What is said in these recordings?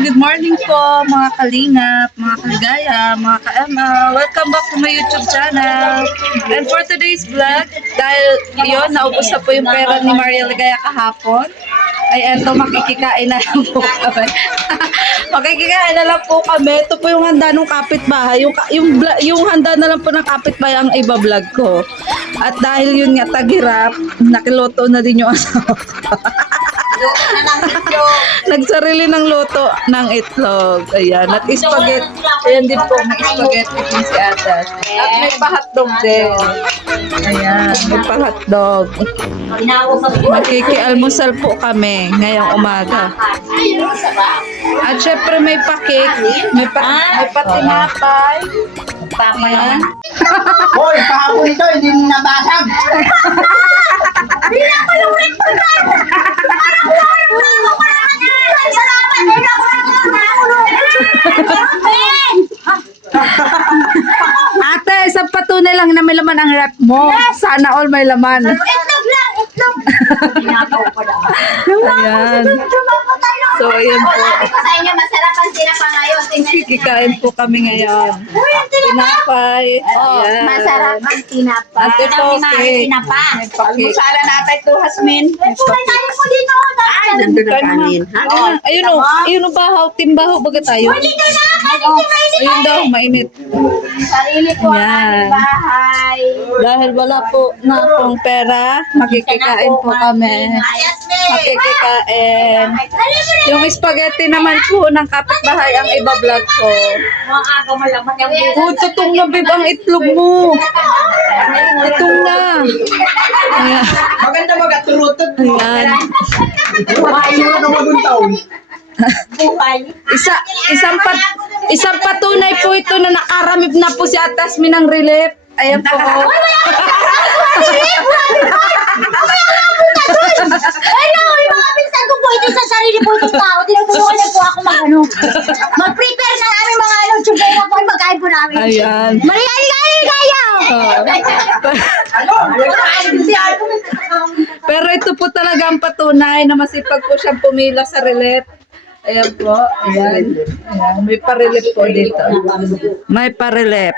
Good morning po mga kalingap, mga kaligaya, mga ka-ML. Welcome back to my YouTube channel. And for today's vlog, dahil yun, naubos na po yung pera ni Maria Ligaya kahapon, ay eto, makikikain na lang po kami. Makikikain na lang po kami. Ito po yung handa ng kapitbahay. Yung handa na lang po ng kapitbahay ang iba-vlog ko. At dahil yun nga, tagirap, nakiloto na din yung asawa ko. Nagsarili ng luto ng itlog. Ayan. At spaghetti. Ayan din po. May spaghetti din si Atas. At may pa-hotdog din. Ayan. May pa-hotdog. Magkiki-almusal po kami ngayong umaga. At syempre may pa-cake. May pa-tinapay. Ayan. Hoy, kahapon ito, hindi nabasag. Ate, isang patunay lang na may laman ang rep mo. Sana all may laman. Itlog lang, itlog. Ayan. So, ayan po. Sabi ko sa inyo, masarap ang tinapa ngayon. Kikikain po kami ngayon. Tinapay. Ayan. Masarap ang tinapa. At ito, cake. Tinapa. May pa-cake. Almusala natin ito, Hasmin. Kulay tayo po dito. Ay, Nandun ang kanin. Ayun o. Ayun o, bahaw. Timbahaw baga tayo. dito na. Mainit. Ayun daw, mainit. Sarili ko ang Yan. aming bahay. Dahil wala po na akong pera, makikikain po kami. Makikikain. Yung spaghetti naman po ng kapitbahay ang iba-vlog ko. Mga agaw malaman yung buko. Oh, tutong na bib ang itlog mo. Tutong na. Ayan. Maganda magaturutod mo. Ayan. Buhay mo na magong taon. Buhay. Isang patunay po ito na nakaramib na po si Atas Minang Relief. Ayan po. Ano, yung mga pinsan ko po, ito sa sarili po itong tao. Tinutulungan niyo po ako mag-prepare ng aming mga tsugay po, magkain po namin. Ayan. Maligay kayo! Ano? Pero ito po talaga ang patunay na masipag po siyang pumila sa relief. Ayan po. Ayan. Ayan. May pa-relief po dito. May pa-relief.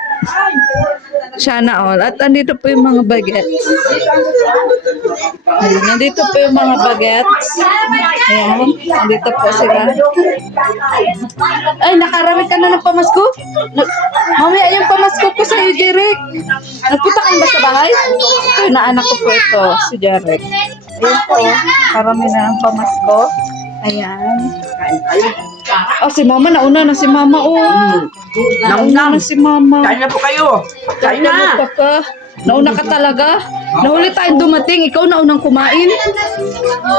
Sana all. At andito po yung mga bagets. Ayan. Nandito po yung mga bagets. Ayan. Nandito po sila. Ay, nakarami ka na ng pamasko? Mamaya yung pamasko ko sa'yo, Jeric. Nagpunta kayo ba sa bahay? Ito, naanak ko po ito, si Jeric. Ayan po. Karami na ng pamasko. Ayan. Oh, si Mama, nauna na si Mama, oh. Nauna na si Mama. Kain na po kayo. Kain na. Nauna ka. Nauna ka talaga. Nahuli tayong dumating. Ikaw naunang kumain.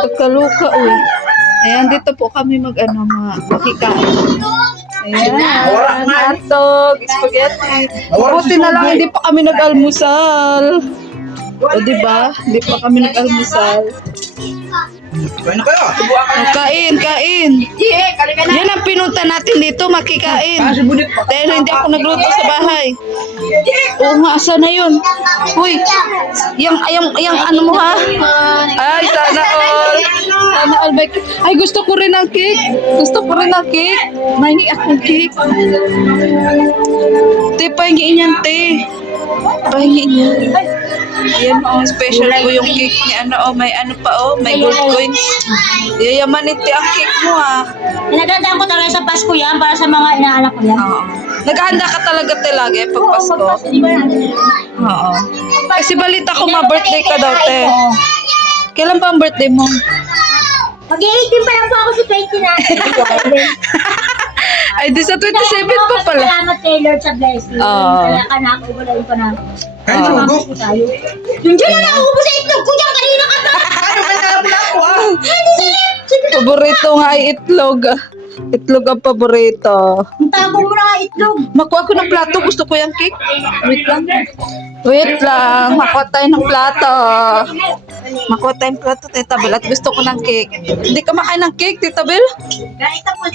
Pagkaluka, uy. Ayan, dito po kami makikain. Ayan. Hotdog, spaghetti. Buti na lang, hindi pa kami nag-almusal. O, diba? Hindi pa kami nag-almusal. Kain na kayo. Subukan kayo. Kain. Yan ang pinunta natin dito, makikain. Kasi bunit pa. Dahil hindi ako nagluto sa bahay. Oo nga, asa na yun? Uy, yung ano mo ha? Ay, sana all. Sana all. Ay, gusto ko rin ng cake. Mahingi akong cake. Te, pahingiin yan, te. Pahingiin yan. Yan po, special po yung cake ni ano, may ano pa may gold coins. Yayaman ito ang cake mo ha. Pinagandaan ko talaga sa Pasko yan para sa mga inaanak ko yan. Oo. Naghahanda ka talaga lagi pag Pasko. Oo. Kasi balita ko ma-birthday ka daw, te. Kailan pa ang birthday mo? Mag-18 pa lang po ako sa 29. Ay, di sa 27 pa pala. Salamat kay Lord sa blessing. Oo. Kaya ka na ako, wala pa na. Kain na Oo. po. Tayo. Yung dyan na naubos sa itlog ko dyan, kanina ka pa. Ano ba na po ah? Paborito nga ay itlog. Itlog ang paborito. Ang tago mo na nga itlog. Makuha ko ng plato. Gusto ko yung cake. Wait lang. Makuha tayo ng plato. Makuha tayong plato, Tita Bel. At gusto ko ng cake. Hindi ka makain ng cake, Tita Bel? Ganito po,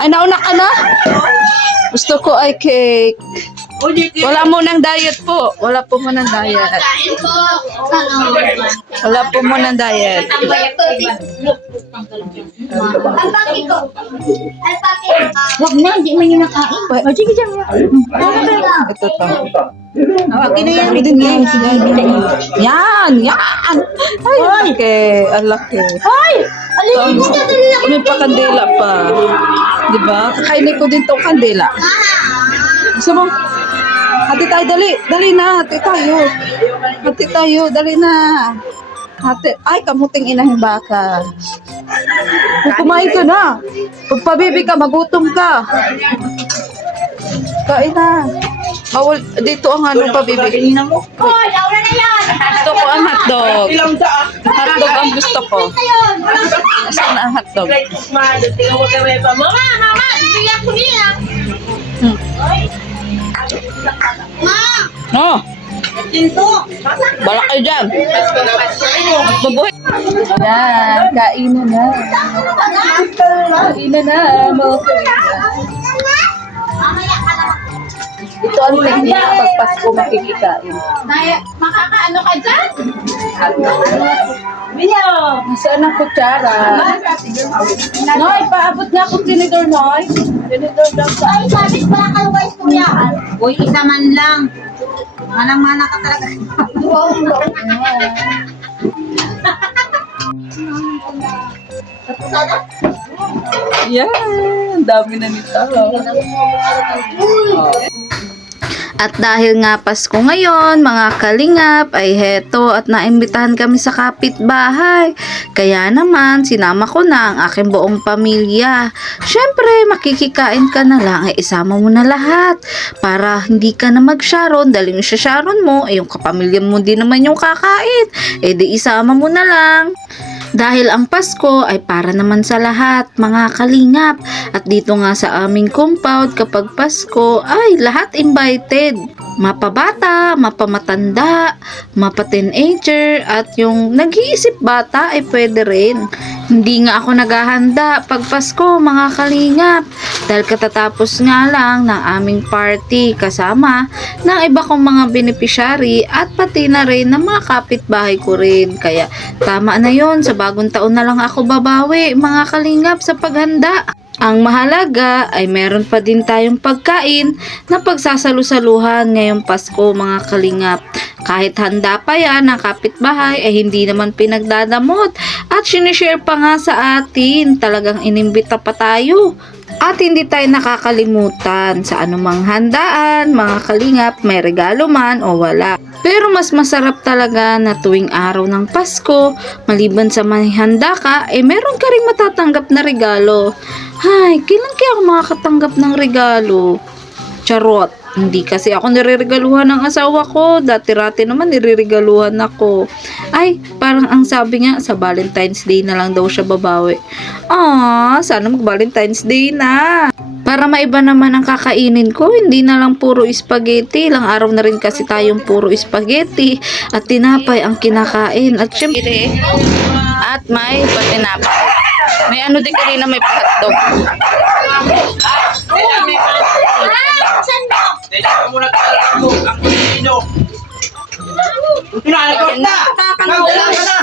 Ay, nauna ka na? Gusto ko ay cake. Wala mo ng diet po. Wala po mo ng diet. Wala po mo ng diet. Huwag na, hindi man yun nakain. O, sige dyan. Ito to. Akin na yan. Yan, yan. Ay, ang laki. Ang laki. Ay! Alin, gusto na nila. May pakandela pa. Diba? Kakainin ko din tong kandela. Gusto mo? Hati tayo, dali. Dali na, hati tayo. Hati tayo, dali na. Hati. Ay, kamuting inahing baka. Kung kumain ka na. Pagpabibi ka, magutom ka. Kain na. Bawal, dito ang ano pabibi. Hoy, laura na yan. Gusto ko ang hotdog. Ilang daan. Hotdog ang gusto ko. Ayun. Saan ang hotdog? Mama, bigyan ko niya. Hmm. Ma, No, tinto. balak kayo dyan. Mabuhay. Yan, kainan na. Kainan na, mga kainan. Mamaya ka na. Ito ang technique pag Pasko makikikain. Makakaano ka dyan? Nasaan ang kutsara? Noy, paabot nga akong tinidor, Noy. Tinidor daw sa... Ay, sabi ko lang kalwais ko yan. Uy, isa man lang. Manang-mana ka talaga. Yan, dami na nito. At dahil nga Pasko ngayon, mga kalingap, ay heto at naimbitahan kami sa kapitbahay. Kaya naman, sinama ko na ang aking buong pamilya. Syempre, makikikain ka na lang, ay isama mo na lahat. Para hindi ka na mag-sharon, dahil yung sharon mo, ay yung kapamilya mo din naman yung kakain. Eh di isama mo na lang. Dahil ang Pasko ay para naman sa lahat, mga kalingap. At dito nga sa aming compound, kapag Pasko, ay lahat invited. Mapabata, mapamatanda, mapa-teenager, at yung nag-iisip bata ay pwede rin. Hindi nga ako naghahanda pag Pasko, mga kalingap. Dahil katatapos nga lang ng aming party kasama ng iba kong mga beneficiary at pati na rin ng mga kapitbahay ko rin. Kaya tama na yon, sa bagong taon na lang ako babawi, mga kalingap, sa paghanda. Ang mahalaga ay meron pa din tayong pagkain na pagsasalu-saluhan ngayong Pasko, mga kalingap. Kahit handa pa yan ng kapitbahay ay hindi naman pinagdadamot at sinishare pa nga sa atin. Talagang inimbita pa tayo. At hindi tayo nakakalimutan sa anumang handaan, mga kalingap, may regalo man o wala. Pero mas masarap talaga na tuwing araw ng Pasko, maliban sa may handa ka, meron ka ring matatanggap na regalo. Hay, kailan kaya ako makakatanggap ng regalo? Charot. Hindi kasi ako nireregaluhan ng asawa ko. Dati-rati naman nireregaluhan ako. Ay, parang ang sabi nga, sa Valentine's Day na lang daw siya babawi. Sana mag-Valentine's Day na. Para maiba naman ang kakainin ko, hindi na lang puro spaghetti. Ilang araw na rin kasi tayong puro spaghetti at tinapay ang kinakain. At syempre, at may patinapay. May ano din kanina, may hotdog. Kailangan mo na talaga ang pinino. Pinalagos na! Magdala ka na!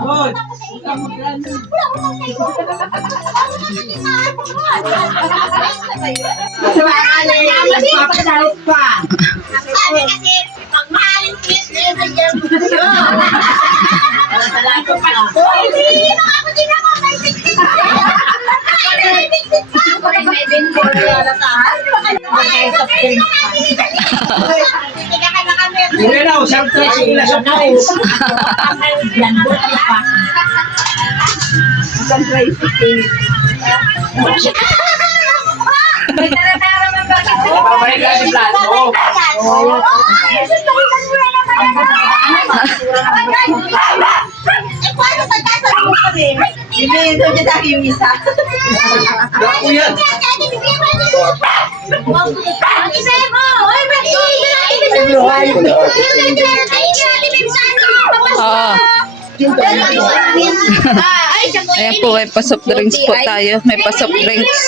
Hoy! Sabi kasi, pag mahalin kiss, nilagyan mo siya. Hindi, nakapati na ako. May bigtit ka. May bigtit ka. May bigtit ka. Hindi na, usap ko yung ilasok ko. Isang tricycle. Babalik ka si Plato. Paano pagkasabi mo kami? Ibigay ko dyan tayo yung isa. Ako yan. Oo. Ayan po, may pa-soft drinks po tayo. May pa-soft drinks.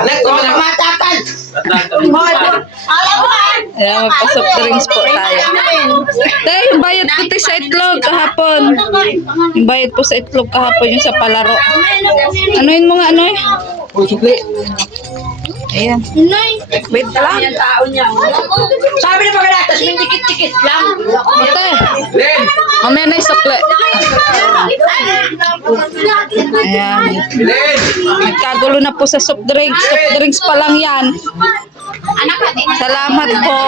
Alek, ito na matatan. Ayan, may pa-soft drinks po tayo. Tayo, yung bayad po tayo sa itlog kahapon. Yung bayad po sa itlog kahapon yung sa palaro. Ano yun mga ano eh? Uy, sukli. Ayan. Wait lang. Sabi na mga latas, may tikit-tikit lang. Ate, Len. mamaya na yung sukle. Ayan. Len. Nagkagulo na po sa soft drinks. Soft drinks pa lang yan. Salamat po.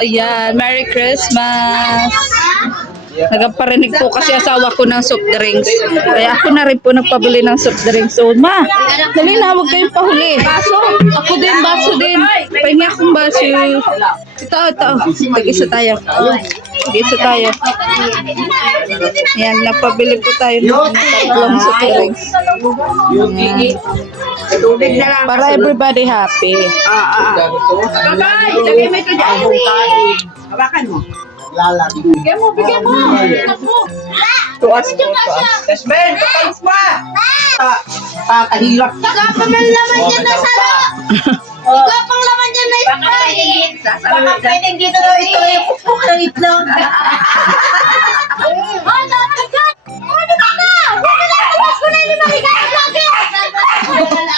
Ayan. Merry Christmas. Nagparinig po kasi asawa ko ng soft drinks. Kaya ako na rin po nagpabili ng soft drinks. So, ma, dali na, huwag kayong pahuli. Baso. Ako din, baso din. Pahingi akong baso. Ito. Tag-isa tayo. Tag-isa tayo. Yan, nagpabili po tayo ng tatlong soft drinks. Tubig na lang. Para everybody happy. Bye-bye! Lagay mo ito dyan. Hawakan mo. Lalaki. Bigyan mo. Tuas. Esmen, patalis pa. Kakahirap. Ikaw pa man laman dyan na salo. Ikaw pang laman dyan na Sprite. Baka pwedeng dito daw ito yung pupuk ng itlog. Oh, dapat dyan. Ano ka na? Wala na, tumas ko na yung maligayang lagi.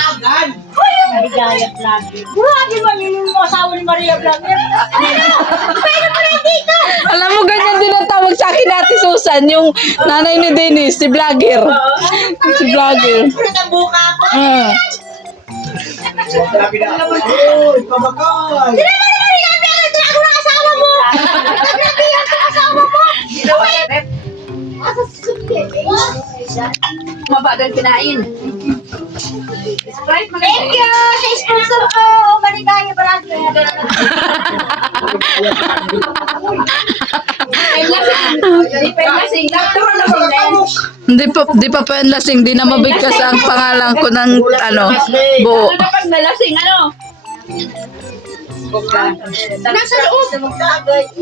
Agad. Maligayang lagi. Grabe man yung asawa ni Maria Vlogger. Pwede mo rin dito. Alam mo, ganyan din ang tawag sa akin natin Susan, yung nanay ni Dennis, si vlogger. Si vlogger. Puro na buka ko. Sabi na. Uy, pabakal. Sino ba naman nilabi ang trago ng asawa mo? Naglabi ang asawa mo? Asa susunod. Maba doon kinain. Thank you sa sponsor ko. Maligaya barangay. Di pa pa yung lasing, di na mabigkas ang pangalan ko ng ano, buo. Kapag nalasing, ano? Nasa loob.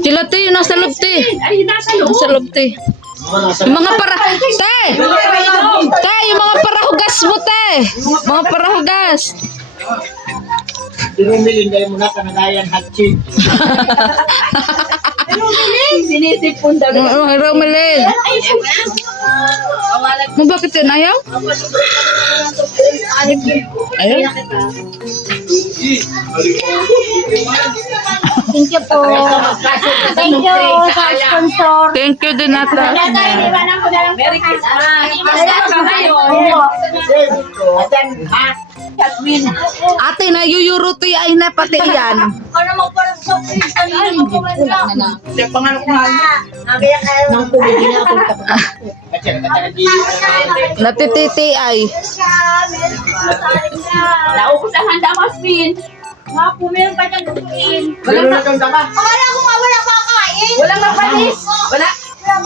Sila te, yung nasa loob te. Ay, nasa loob. Nasa loob te. Yung mga para, te! Te, yung mga parahugas mo te! Mga parahugas. Dinumilin kayo muna sa nagayan hatching. Sinisipon daw. Mga Romelin. Mo bakit yun ayaw? Ayaw? Thank you po. Thank you sa sponsor. Thank you din ata. Merry Christmas. Ate, nayuyuruto ay na pati yan. Ano mo parang sa ano mo kumanda? Pangalan ko nga. Nang kumindi na ako. Natititi ay. Naubos ang handa mo, Spin. Mga pumeron pa niyang duguin. Meron na kang dama. Akala ko nga wala pa kain. Wala nga panis. Wala. Wala